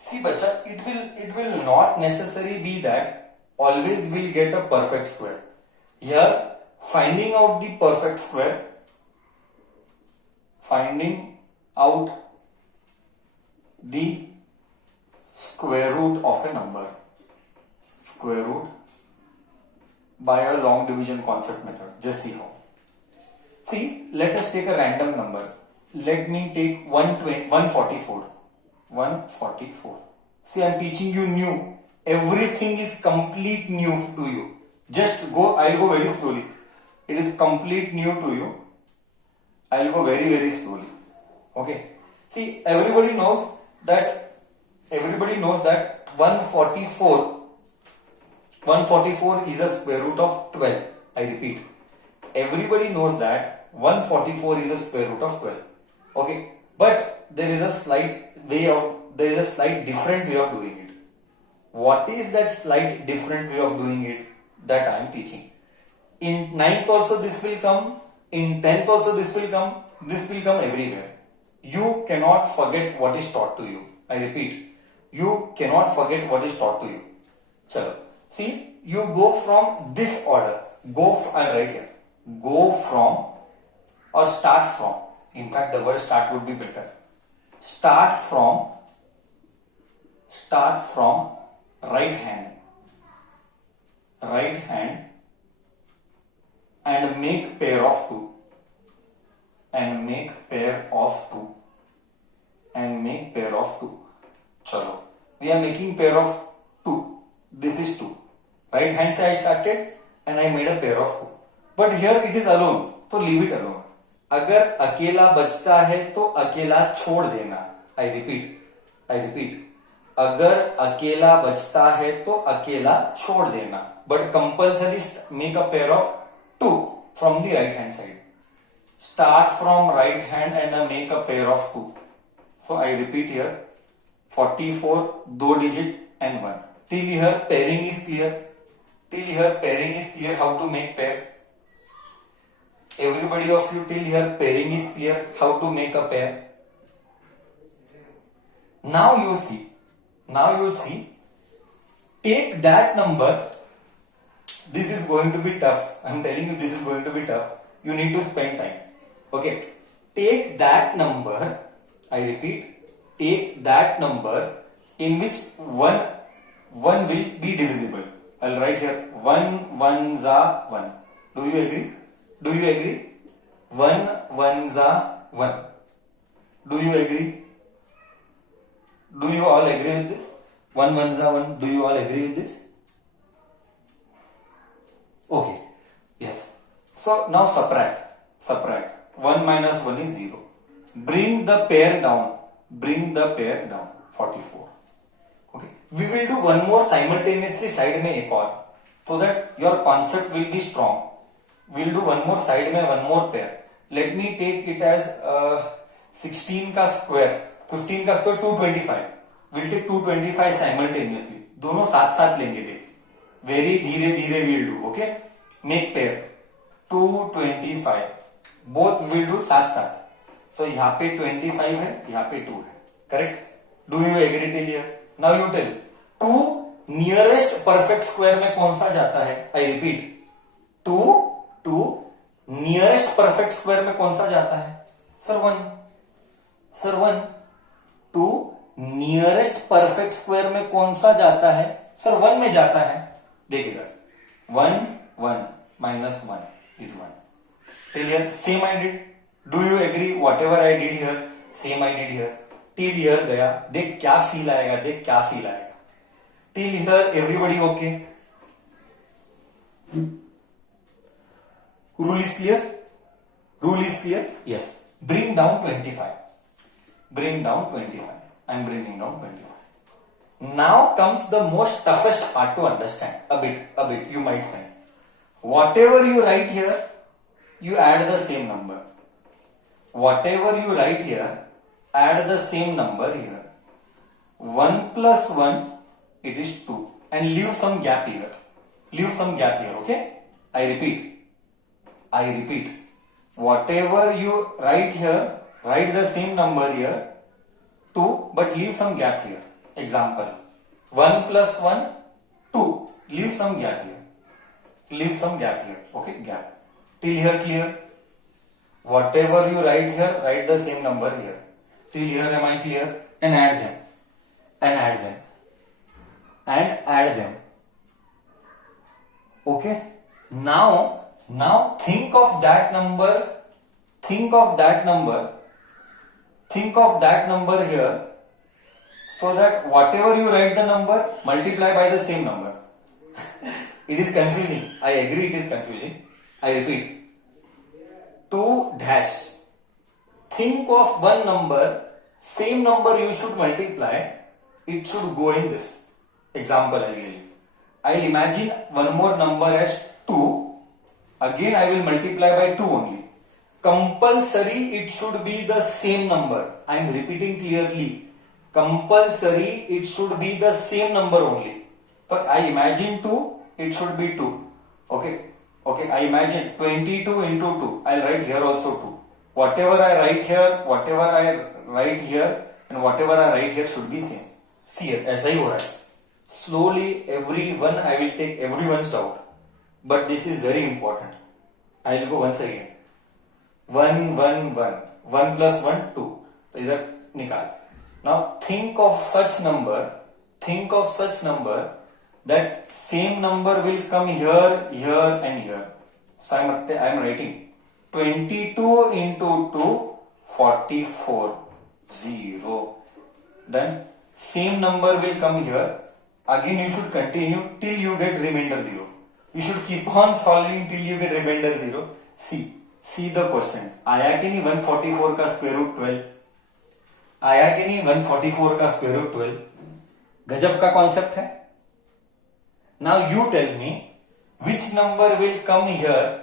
See bacha, it will not necessarily be that always will get a perfect square. Here finding out the perfect square, finding out the square root of a number, square root by a long division concept method. Just see how. See, let us take a random number. Let me take 144. 144. See, I am teaching you new. Everything is complete new to you. Just go, I'll go very slowly. It is complete new to you. I'll go very, very slowly. Okay. See, everybody knows that 144 is a square root of 12. I repeat. Everybody knows that 144 is a square root of 12. Okay. But there is a slight different way of doing it. What is that slight different way of doing it that I am teaching? In 9th also this will come. In 10th also this will come. This will come everywhere. You cannot forget what is taught to you. I repeat. You cannot forget what is taught to you. Chalo. See, you go from this order. I'll write here. Go from or start from. In fact, the word start would be better. Start from right hand and make pair of 2 Chalo. We are making pair of 2. This is 2. Right hand side I started and I made a pair of 2. But here it is alone. So leave it alone. अगर अकेला बचता है तो अकेला छोड़ देना. I repeat. अगर अकेला बचता है तो अकेला छोड़ देना. But compulsory make a pair of 2 from the right hand side. Start from right hand and make a pair of 2. So I repeat here. 44, 2 digit and 1. Till here pairing is clear. How to make pair? Everybody of you till here pairing is clear. How to make a pair? Now you see. Take that number. This is going to be tough. I am telling you this is going to be tough. You need to spend time. Okay. Take that number. I repeat. Take that number in which one will be divisible. I'll write here 1 1s are 1. Do you agree? 1 1s are 1. Do you agree? Do you all agree with this? 1 1s are 1. Do you all agree with this? Okay. Yes. So now subtract. 1 minus 1 is 0. Bring the pair down. 44. Okay. We will do one more simultaneously side में एक और, so that your concept will be strong. We will do one more side में one more pair. Let me take it as 16 का square, 15 का square 225. We'll take 225 simultaneously. दोनों साथ साथ लेंगे देख. Very धीरे we will do. Okay. Make pair. 225. Both we will do साथ साथ. So यहाँ पे 25 है, यहाँ पे 2 है. Correct? Do you agree till here? Now you tell. 2 nearest perfect square में कौन सा जाता है? I repeat. 2 nearest perfect square में कौन सा जाता है? Sir 1. 2 nearest perfect square में कौन सा जाता है? Sir 1 में जाता है. देखिएगा. 1 minus 1 is 1. Till here same I did. Do you agree? Whatever I did here, same I did here. Till here गया. देख क्या feel आएगा. Till here everybody okay? Rule is clear? Yes. Bring down 25. I'm bringing down 25. Now comes the most toughest part to understand. A bit you might find. Whatever you write here, you add the same number. Whatever you write here, add the same number here. 1 plus 1, it is 2. And leave some gap here. Okay? I repeat. Whatever you write here, write the same number here, 2, but leave some gap here. Example, 1 plus 1, 2. Leave some gap here. Leave some gap here. Okay, gap. Till here clear? Whatever you write here, write the same number here. Till here am I clear? And add them. And add them. And add them. Okay. Now think of that number. Think of that number. Think of that number here. So that whatever you write the number, multiply by the same number. It is confusing. I agree it is confusing. I repeat. 2 dash. Think of one number, same number you should multiply. It should go in this. Example again. I'll imagine one more number as 2. Again I will multiply by 2 only. Compulsory it should be the same number. I am repeating clearly. Compulsory it should be the same number only. So I imagine 2, it should be 2. Okay. I imagine 22 into 2. I'll write here also 2. Whatever I write here, whatever I write here, and whatever I write here should be same. See here, ऐसा ही हो रहा है. Slowly everyone I will take everyone's doubt. But this is very important. I will go once again. 1, 1, 1. 1 plus 1, 2. So इधर निकाल. Now think of such number that same number will come here, here and here. So I am writing 22 into 2, 44, 0. Then same number will come here. Again you should continue till you get remainder 0. You should keep on solving till you get remainder 0. See the question. आया कि नहीं 144 का square root 12? आया कि नहीं 144 का square root 12? गजब का कॉन्सेप्ट है. Now you tell me which number will come here.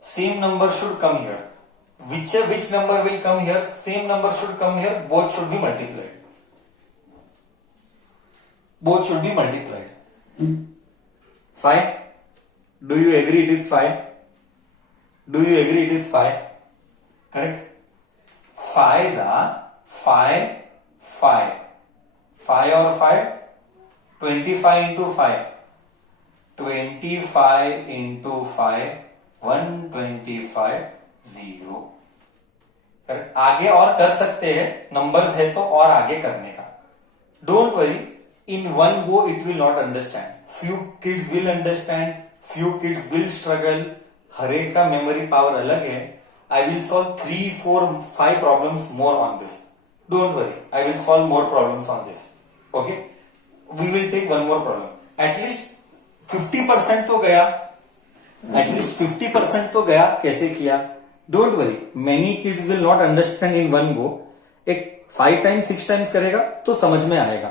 Same number should come here. Which number will come here? Same number should come here. Both should be multiplied. Both should be multiplied. 5. Do you agree it is 5? Do you agree it is 5? Correct? 5s are 5, 5. 5 or 5? 25 into 5. 25 into 5. 125, 0. Correct. आगे और कर सकते हैं, numbers है तो और आगे करने का. Don't worry, in one go it will not understand. Few kids will understand, few kids will struggle. हर एक का मेमोरी पावर अलग है. I will solve 3, 4, 5 problems more on this. Don't worry, I will solve more problems on this. Okay, we will take one more problem. At least 50% तो गया. At least 50% तो गया. कैसे किया? Don't worry, many kids will not understand in one गो. एक 5 times 6 times करेगा तो समझ में आएगा.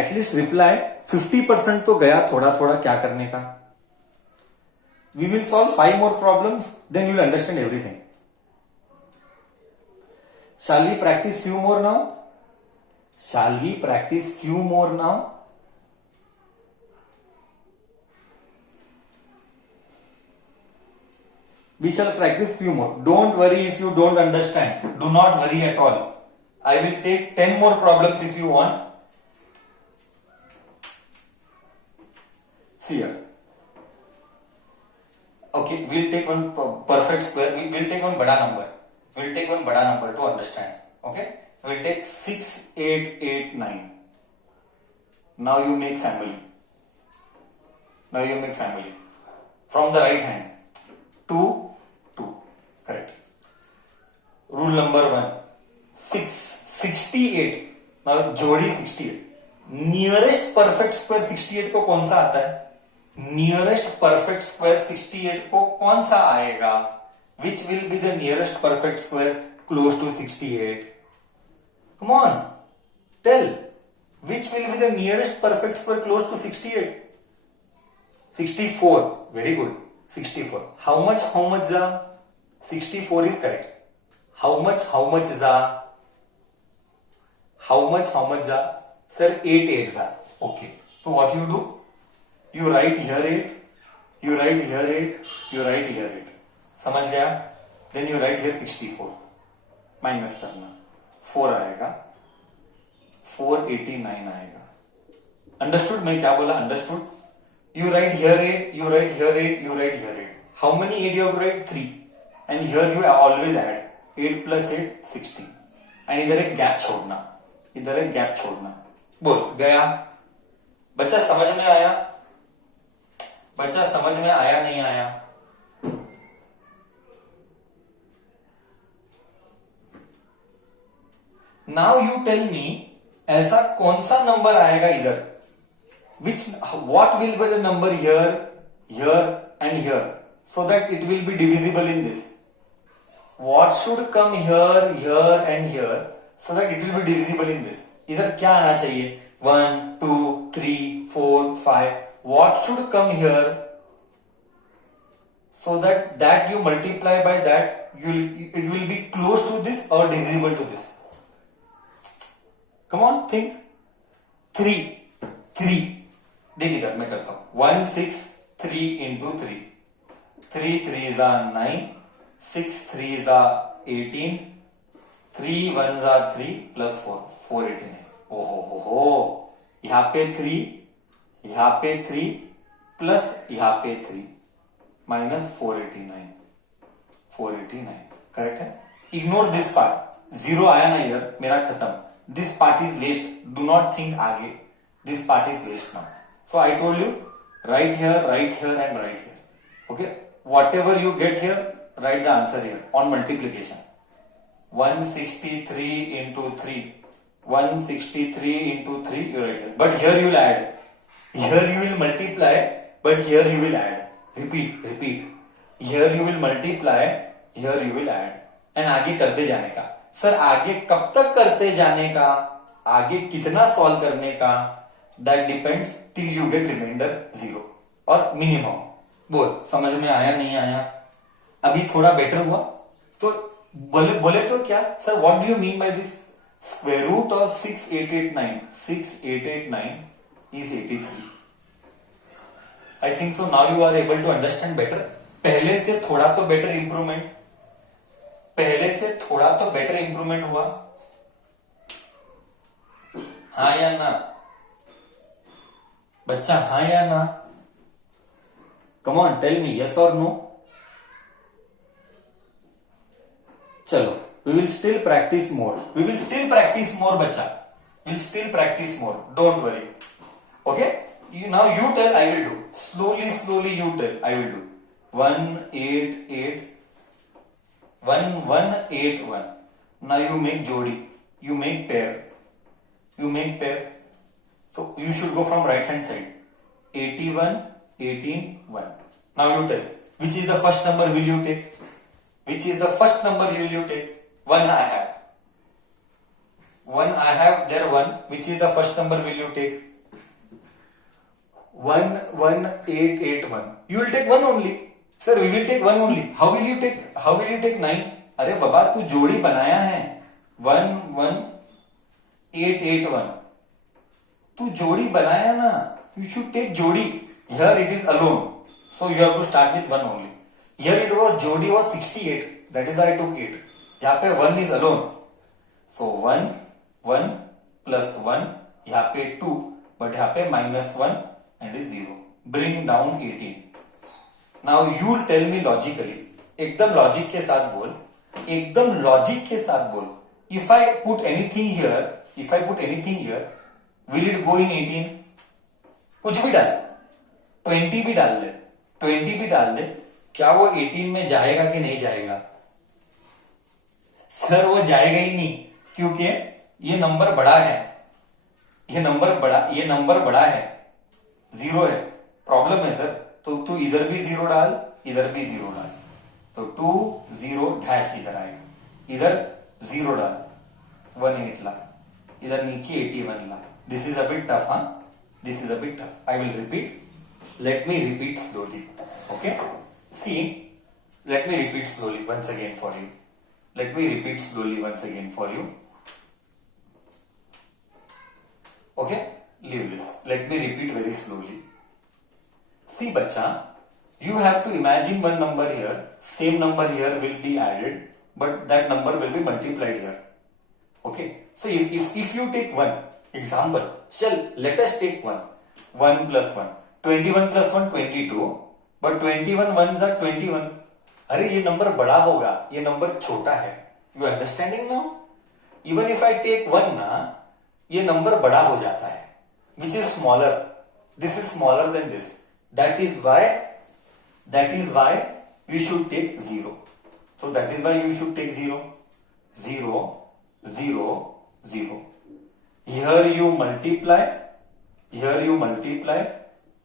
एटलीस्ट रिप्लाई 50% तो गया. थोड़ा थोड़ा क्या करने का. We will solve 5 more problems, then you will understand everything. Shall we practice few more now? Shall we practice few more now? We shall practice few more. Don't worry if you don't understand. Do not worry at all. I will take 10 more problems if you want. See here. Okay, we'll take one perfect square. We'll take one bada number. We'll take one bada number to understand. Okay? We'll take 6, 8, 8, 9. Now you make family. Now you make family. From the right hand. 2, 2. Correct. Rule number 1. 6, 68. Now जोड़ी 68. Nearest perfect square 68 को कौन सा आता है? Nearest perfect square 68 को कौन सा आएगा? Which will be the nearest perfect square close to 68? Come on, tell. Which will be the nearest perfect square close to 68? 64. Very good. 64. How much za? 64 is correct. How much za? How much za? Sir, 8 8 za. Okay. So what you do? You write here 8. You write here 8. You write here 8. समझ गया? Then you write here 64. Minus करना 4 आएगा. 489 आएगा. Understood? मैं क्या बोला? Understood? You write here 8, you write here 8, you write here 8. How many 8 you have to write? 3. And here you always add 8 plus 8, 16. And इधर एक गैप छोड़ना, इधर एक गैप छोड़ना. बोल गया? बच्चा समझ में आया? बच्चा समझ में आया नहीं आया? नाउ यू टेल मी, ऐसा कौन सा नंबर आएगा इधर? Which, what will be the number here, here and here, so that it will be divisible in this? What should come here, here and here, so that it will be divisible in this? इधर क्या आना चाहिए? 1, 2, 3, 4, 5. What should come here, so that you multiply by that, it will be close to this or divisible to this? Come on, think. 3. देख इधर मैं करता हूं. 1, 6, 3 into 3. 3 3s are 9. 6 3s are 18. 3 1s are 3 plus 4. 489. हो. यहां पे 3, यहां पे 3 प्लस यहां पे 3 माइनस 489. 489 करेक्ट है. Ignore this part. 0 आया ना इधर, मेरा खत्म. This part is waste. Do not think आगे. This part is waste now. So I told you, write here and write here. Okay. Whatever you get here, write the answer here on multiplication. 163 into 3. 163 into 3 you write here. But here you will add. Here you will multiply, but here you will add. Repeat. Here you will multiply, here you will add. And आगे करते जाने का. Sir आगे कब तक करते जाने का? आगे कितना सॉल्व करने का? That depends till you get remainder 0 और minimum. बोल समझ में आया नहीं आया? अभी थोड़ा बेटर हुआ तो बोले तो क्या sir? What do you mean by this? Square root of 6889 is 83. I think so now you are able to understand better. पहले से थोड़ा तो बेटर इंप्रूवमेंट हुआ. हाँ या ना बच्चा? हाँ या ना? Come on tell me, yes और नो. चलो, we will still practice more. बच्चा. Will still practice more. Don't worry. Okay. Now you tell, I will do. Slowly you tell, I will do. 188 1181. Now you make जोड़ी. You make pair. So you should go from right hand side. 81, 18, 1. Now you tell, which is the first number will you take? 1 I have. There 1. Which is the first number will you take? 11881. You will take 1 only. Sir, we will take 1 only. How will you take 9? अरे बाबा तू जोड़ी बनाया है. 11881. तू जोड़ी बनाया ना. You should take जोड़ी. Here it is alone, so you have to start with 1 only. Here it was जोड़ी was 68, that is why I took 8. यहाँ पे 1 इज अलोन, सो 1 प्लस 1. यहाँ पे 2, बट यहाँ पे -1 and is 0. Bring down 18. Now you tell me logically, एकदम logic के साथ बोल. If I put anything here, will it go in 18? कुछ भी डाल. 20 भी डाल दे. क्या वो 18 में जाएगा कि नहीं जाएगा? सर वो जाएगा ही नहीं, क्योंकि ये नंबर बड़ा है. ये नंबर बड़ा है. 0 है. प्रॉब्लम है सर. तो तू इधर भी 0 डाल, इधर भी 0 डाल. तो 2 0 डैश इधर आएगा. इधर 0 डाल, 18 ला. इधर नीचे 81 ला. This is a bit tough, huh? I will repeat. Let me repeat slowly. Okay? See, let me repeat slowly once again for you. Okay? Leave this. Let me repeat very slowly. See, bacha, you have to imagine one number here. Same number here will be added, but that number will be multiplied here. Okay? So if you take 1, example, चल let us take 1 plus 1, 21 plus 1 22, but 21 ones are 21. अरे ये number बड़ा होगा, ये number छोटा है. You understanding now? Even if I take 1 ना, ये नंबर बड़ा हो जाता है, which is smaller. This is smaller than this. That is why we should take 0. So that is why you should take 0, 0, 0, 0. Here you multiply,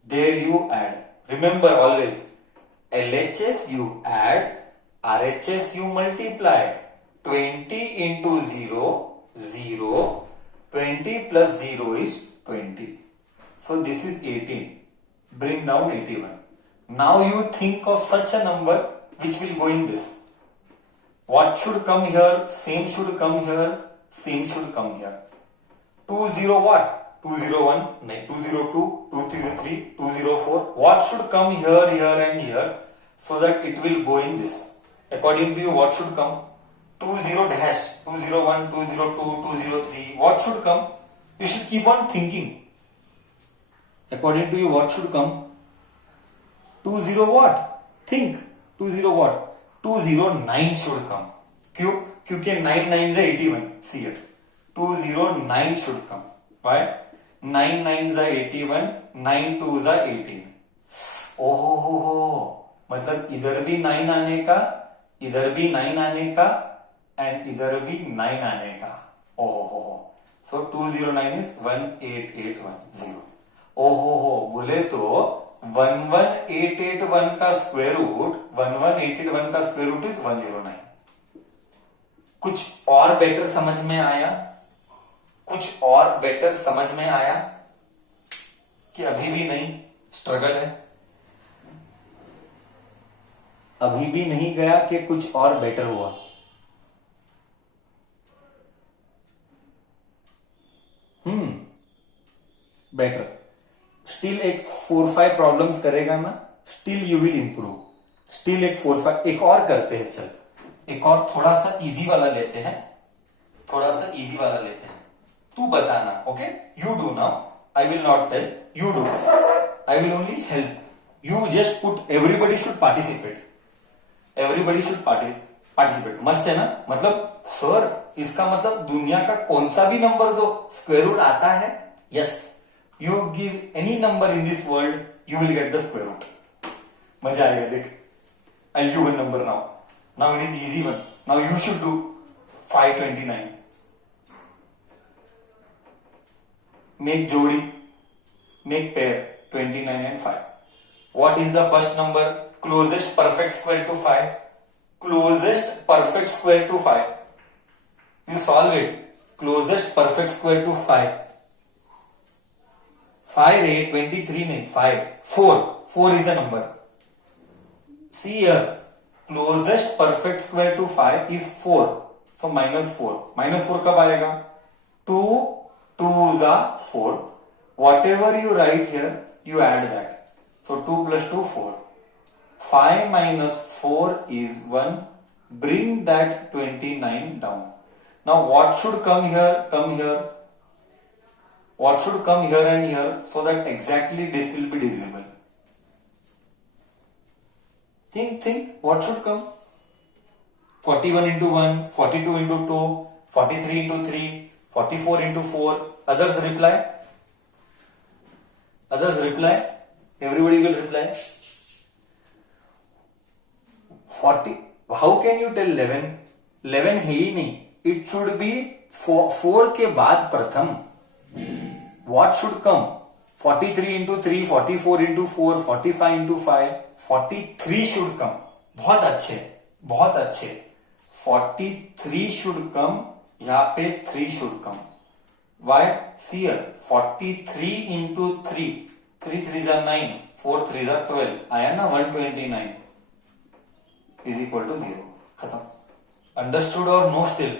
there you add. Remember always, LHS you add, RHS you multiply. 20 into 0, 0. 20 plus 0 is 20. So this is 18. Bring down 81. Now you think of such a number which will go in this. What should come here? Same should come here. Same should come here. 20 what? 201, 202, 203, 204. What should come here, here and here so that it will go in this? According to you, what should come? 20 dash, 201, 202, 203. What should come? You should keep on thinking. According to you, what should come? 20 what? Think. 20 what? 209 should come. क्यों? क्योंकि 9 9 से 81. See it. 209 should come. Why? 9 9 से 81, 9 2 से 18. ओहो, मतलब इधर भी 9 आने का, इधर भी 9 आने का, एंड इधर भी 9 आने का. ओहो, so 209 is 18810. ओहो, बोले तो 11881 का स्क्वायर रूट, 11881 का स्क्वायर रूट इज 109. कुछ और बेटर समझ में आया? कुछ और बेटर समझ में आया कि अभी भी नहीं? स्ट्रगल है, अभी भी नहीं गया कि कुछ और बेटर हुआ? बेटर. स्टिल एक 4-5 प्रॉब्लम्स करेगा ना, still you will improve. Still एक 4-5 एक और करते हैं. चल एक और थोड़ा सा इजी वाला लेते हैं, तू बताना. Okay, you do now. I will not tell, you do. I will only help. You just put everybody should participate. मस्त है ना? मतलब सर इसका मतलब दुनिया का कौन सा भी नंबर दो, स्क्वायर रूट आता है. Yes, you give any number in this world, you will get the square root. मजा आएगा. देख, I'll give a number now. Now it is easy one. Now you should do 529. Make jodi, make pair 29 and 5. What is the first number? Closest perfect square to 5. Closest perfect square to 5. You solve it. Closest perfect square to 5. 5 रे 23 नहीं, 5 4 is the number. See here, closest perfect square to 5 is 4. So -4. -4 कब आएगा? 2 2s are 4. Whatever you write here, you add that. So 2 plus 2 4. 5 minus 4 is 1. Bring that 29 down. Now what should come here? Come here. What should come here and here so that exactly this will be divisible? Think. What should come? 41 into 1, 42 into 2, 43 into 3, 44 into 4. Others reply? Everybody will reply. 40. How can you tell 11? 11 है ही नहीं. It should be 4 के बाद प्रथम. What should come? 43 into 3, 44 into 4, 45 into 5, 43 should come. बहुत अच्छे. 43 should come. यहाँ पे 3 should come. Why? See here. 43 into 3. 3 3s are 9. 4 3s are 12. आया ना? 129 is equal to 0. खत्म. Understood or no still?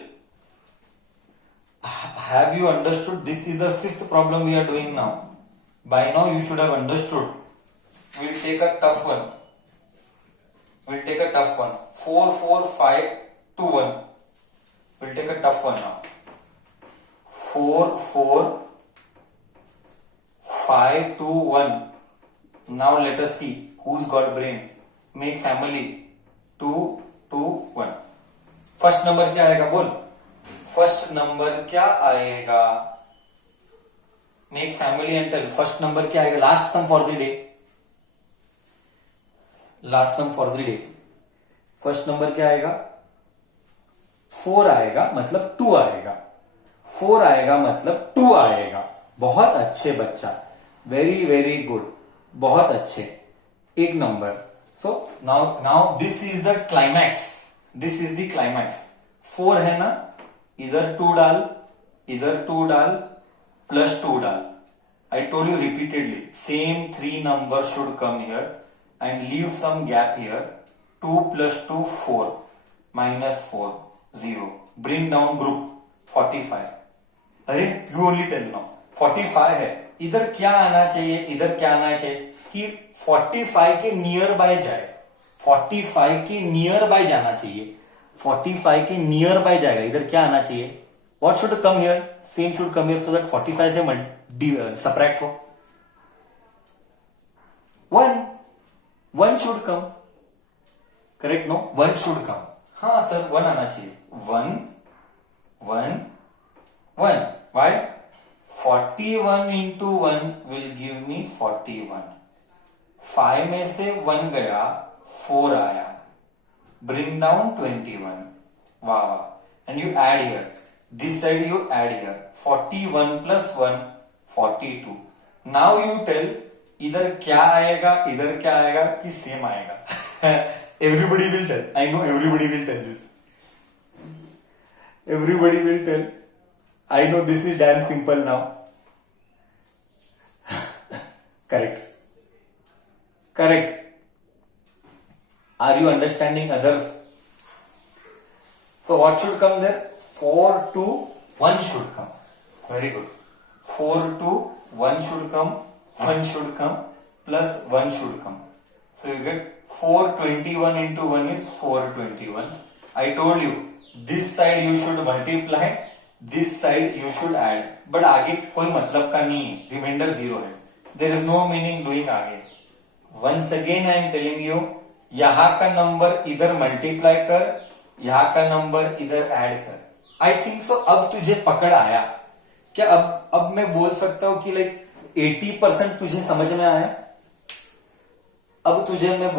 Have you understood? This is the 5th problem we are doing now. By now you should have understood. We'll take a tough one. 4 4 5 2 1. We'll take a tough one now. 4 4 5 2 1. Now let us see who's got brain. Make family 2 2 1. First number क्या आएगा बोल? First number क्या आएगा? Make family and tell. First number क्या आएगा? Last sum for the day. Last sum for the day. First number क्या आएगा? 4 आएगा मतलब 2 आएगा. 4 आएगा मतलब 2 आएगा. बहुत अच्छे बच्चा. Very very good. बहुत अच्छे. एक number. So now this is the climax. This is the climax. 4 है ना, इधर 2 डाल, इधर 2 डाल, प्लस 2 डाल. I told you repeatedly, same 3 numbers should come here and leave some gap here. 2 plus 2, 4, minus 4, 0. Bring down group 45. अरे you only tell now. 45 है. इधर क्या आना चाहिए? इधर क्या आना चाहिए कि 45 के नियर बाय जाए. 45 के नियर बाय जाना चाहिए. 45 के नियर बाय जाएगा. इधर क्या आना चाहिए? What should come here? Same should come here so that 45 से subtract हो. 1 should come. Correct? No? 1 should come. हाँ सर 1 आना चाहिए. 1 1 1. Why? 41 into 1 will give me 41. 5 में से 1 गया, 4 आया. Bring down 21. Wow. And you add here. This side you add here. 41 plus 1, 42. Now you tell इधर क्या आएगा, इधर क्या आएगा कि सेम आएगा. Everybody will tell. I know everybody will tell this. Everybody will tell. I know this is damn simple now. Correct. Correct. Are you understanding others? So what should come there? 4 to 1 should come. Very good. 4 to 1 should come. 1 should come. Plus 1 should come. So you get 421 into 1 is 421. I told you this side you should multiply. This side you should add. But आगे कोई मतलब का नहीं है. Remainder 0 है. There is no meaning doing आगे. Once again I am telling you, यहाँ का नंबर इधर मल्टीप्लाई कर, यहाँ का नंबर इधर ऐड कर. आई थिंक सो अब तुझे पकड़ आया क्या? अब मैं बोल सकता हूं कि लाइक 80% तुझे समझ में आया. अब तुझे मैं